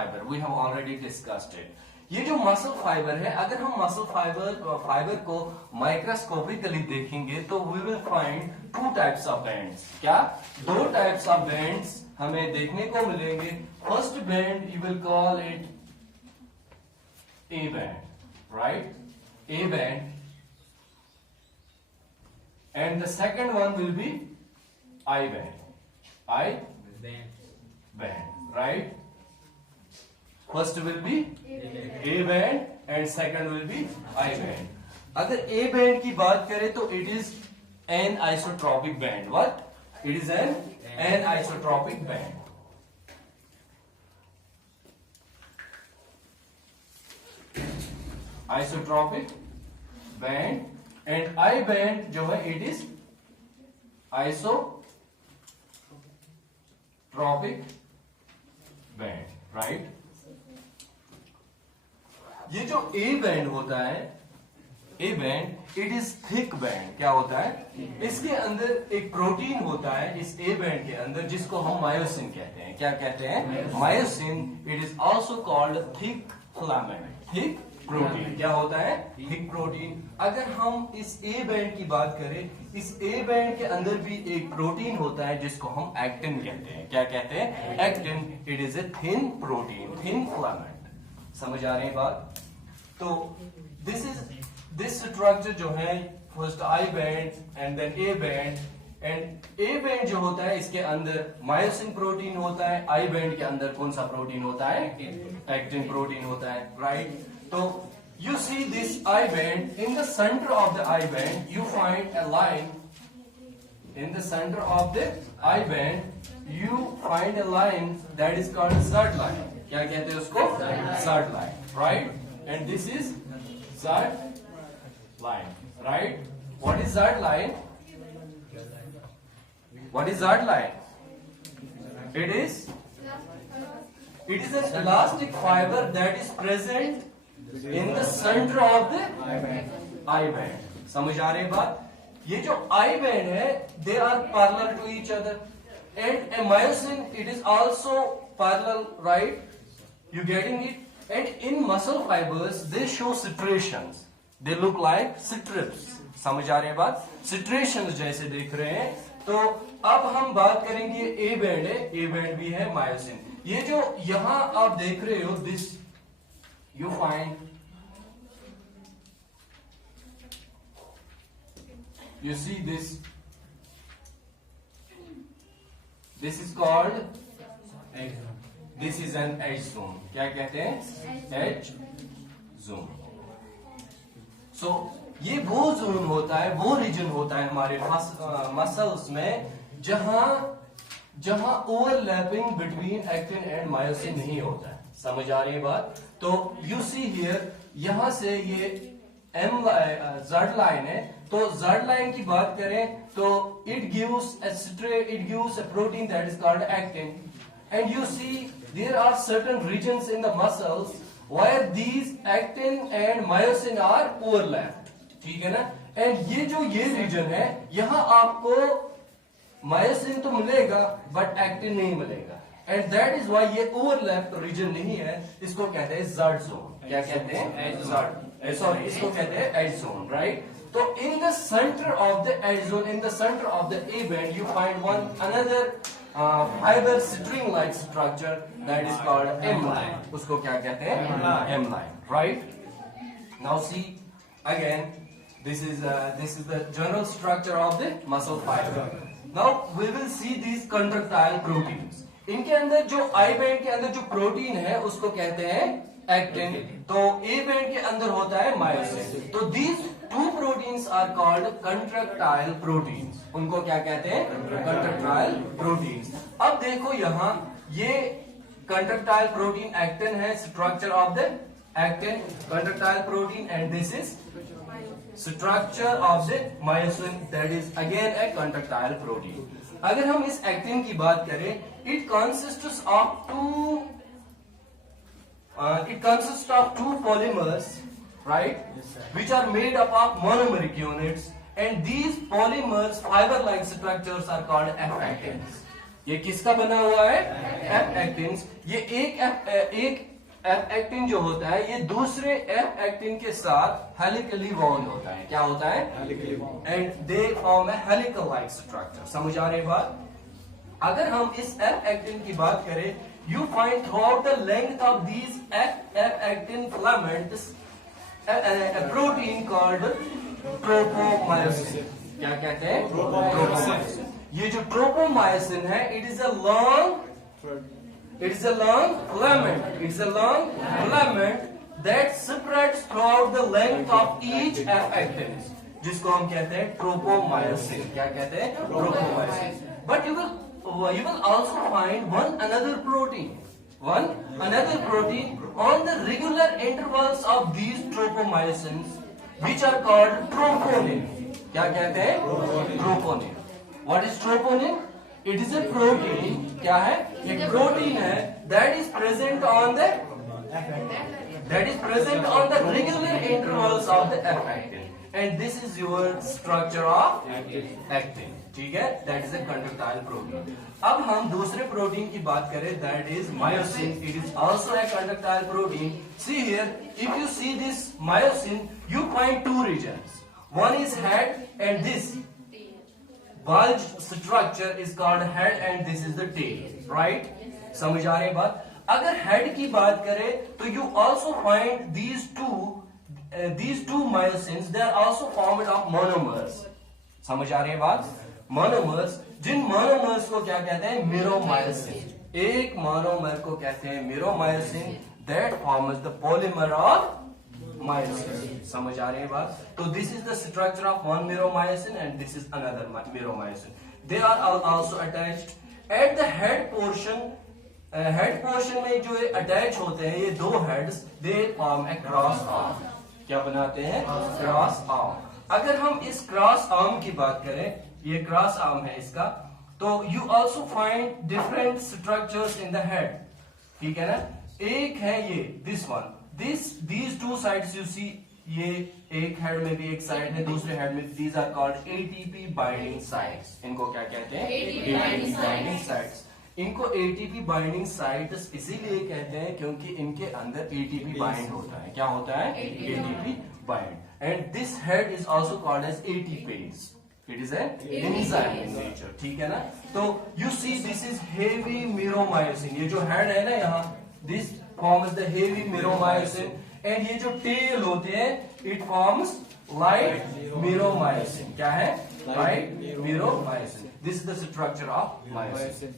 fiber. We have already discussed it. ये जो muscle fibre है, अगर हम मसल फाइबर को माइक्रोस्कोपिकली देखेंगे तो we will find two types of bands. क्या? दो टाइप्स ऑफ बैंड्स हमें देखने को मिलेंगे. First band you will call it A band, right? A band. And the second one will be I band. I band, right? First will be A band and second will be I band. अगर A band की बात करें तो it is an isotropic band. What? It is an isotropic band. Isotropic band. And I band जो है it is isotropic band, right? ये जो A band होता है, A band it is thick band. क्या होता है? इसके अंदर एक प्रोटीन होता है इस A band के अंदर जिसको हम मायोसिन कहते हैं. क्या कहते हैं? Myosin. It is also called thick filament. Thick protein. क्या होता है? Thick protein. अगर हम इस ए बैंड की बात करें, इस ए बैंड के अंदर भी एक प्रोटीन होता है जिसको हम एक्टिन कहते हैं. क्या कहते हैं? Actin. It is a thin protein, thin filament. समझ आ रही है बात? तो दिस स्ट्रक्चर जो है, first I band and then A band. And A band जो होता है इसके अंदर मायोसिन प्रोटीन होता है. आई बैंड के अंदर कौन सा प्रोटीन होता है? एक्टिन प्रोटीन होता है, right? So you see this I band. In the center of the I band, you find a line. In the center of the I band, you find a line that is called Z line. क्या कहते हैं उसको? Z line, right? And this is Z line, right? What is Z line? What is Z line? It is an elastic fiber that is present in the center of the I band. समझ आ रही बात? ये जो I band है, they are parallel to each other. And a myosin, it is also parallel, right? You getting it? And in muscle fibers, they show striations. They look like strips. समझ आ रही बात? Striations जैसे देख रहे हैं. तो अब हम बात करेंगे A band है, A band भी है myosin. ये जो यहां आप देख रहे हो, this you find, you see this is called, this is an H zone. क्या कहते हैं? H zone. So ये वो जोन होता है, वो रीजन होता है हमारे मसल्स में जहां overlapping between actin and myosin नहीं होता है. समझ आ रही है बात? तो यू सी हियर, यहां से ये Z लाइन है. तो Z लाइन की बात करें तो it gives a protein that is called actin. And you see there are certain regions in the muscles where these actin and myosin are overlapped. ठीक है ना? एंड ये रीजन है, यहाँ आपको मायोसिन तो मिलेगा बट एक्टिन नहीं मिलेगा. एंड दैट इज वाई ये ओवरलैप रीजन नहीं है. इसको कहते हैं Z जोन. क्या कहते हैं? सॉरी, इसको कहते हैं H जोन, राइट? तो in the centre of the H zone, in the centre of the A band, you find one another fiber string like structure that is called M line. उसको क्या कहते हैं? M line, right? Now see again, this is the general structure of the muscle fiber. Now we will see these contractile proteins. इनके अंदर जो I band के अंदर जो प्रोटीन है उसको कहते हैं एक्टिन. तो A band के अंदर होता है मायोसिन. तो these two proteins are called contractile proteins. उनको क्या कहते हैं? contractile proteins. अब देखो यहाँ ये contractile protein actin है, structure of the actin, contractile protein, and this is structure of the myosin, that is again a contractile protein. अगर हम इस एक्टिन की बात करें, it consists of two polymers, right? Which are made up of monomeric units, and these polymers fiber like structures are called F actins. ये किसका बना हुआ है? F actin. ये एक एफ एक्टिन जो होता है ये दूसरे एफ एक्टिन के साथ हेलिकली बाउंड होता है। क्या होता है? Helically bound. And they form A helical like structure. समझ आ रही बात? अगर हम इस एफ एक्टिन की बात करें, you find throughout the length of these F actin filaments a protein called tropomyosin. क्या कहते हैं? Tropomyosin. ये जो tropomyosin है, it is a long filament. It's a long filament that spreads throughout the length of each F actin, जिसको हम कहते हैं tropomyosin. क्या कहते हैं? Tropomyosin. But you will also find one another protein on the regular intervals of these tropomyosins, which are called troponin. क्या कहते हैं? Troponin. What is troponin? It is a protein. क्या है? एक प्रोटीन है that is present on the regular intervals of the F actin, and this is your structure of actin. ठीक है? That is a conductile protein. अब हम दूसरे protein की बात करें, that is myosin. It is also a conductile protein. See here, if you see this myosin, you find two regions. One is head, and this bulged structure is called head, and this is the tail. Right? समझ आ रही बात? अगर head की बात करें, तो you also find these two myosins. They are also formed of monomers. समझ आ रही है बात? मोनोमर्स, जिन मोनोमर्स को क्या कहते हैं? मिरोमायोसिन। एक मोनोमर को कहते हैं meromyosin, that forms the polymer of myosin. समझ आ रही है बात? तो this is the structure of one meromyosin and this is another meromyosin. They are also attached at the head portion. Head portion में जो अटैच होते हैं ये दो heads, they form a cross arm. क्या बनाते हैं? Cross arm. अगर हम इस क्रॉस आर्म की बात करें, ये क्रॉस आर्म है इसका, तो you also find different structures in the head. ठीक है ना? एक है ये this one, these two sides you see, ये एक हेड में भी एक साइड है, दूसरे हेड में, these are called ATP binding sites. इनको क्या कहते हैं? ATP binding sites. इनको एटीपी बाइंडिंग साइट्स इसीलिए कहते हैं क्योंकि इनके अंदर एटीपी बाइंड होता है। क्या होता है? ATP bind. And this head is also called as ATPase. It is an enzyme in nature. ठीक है ना? तो you see this is heavy miromyosin. ये जो head है ना यहाँ, this forms the heavy miromyosin, and ये जो tail होते हैं, it forms light miromyosin. क्या है? Light miromyosin. This is the structure of myosin.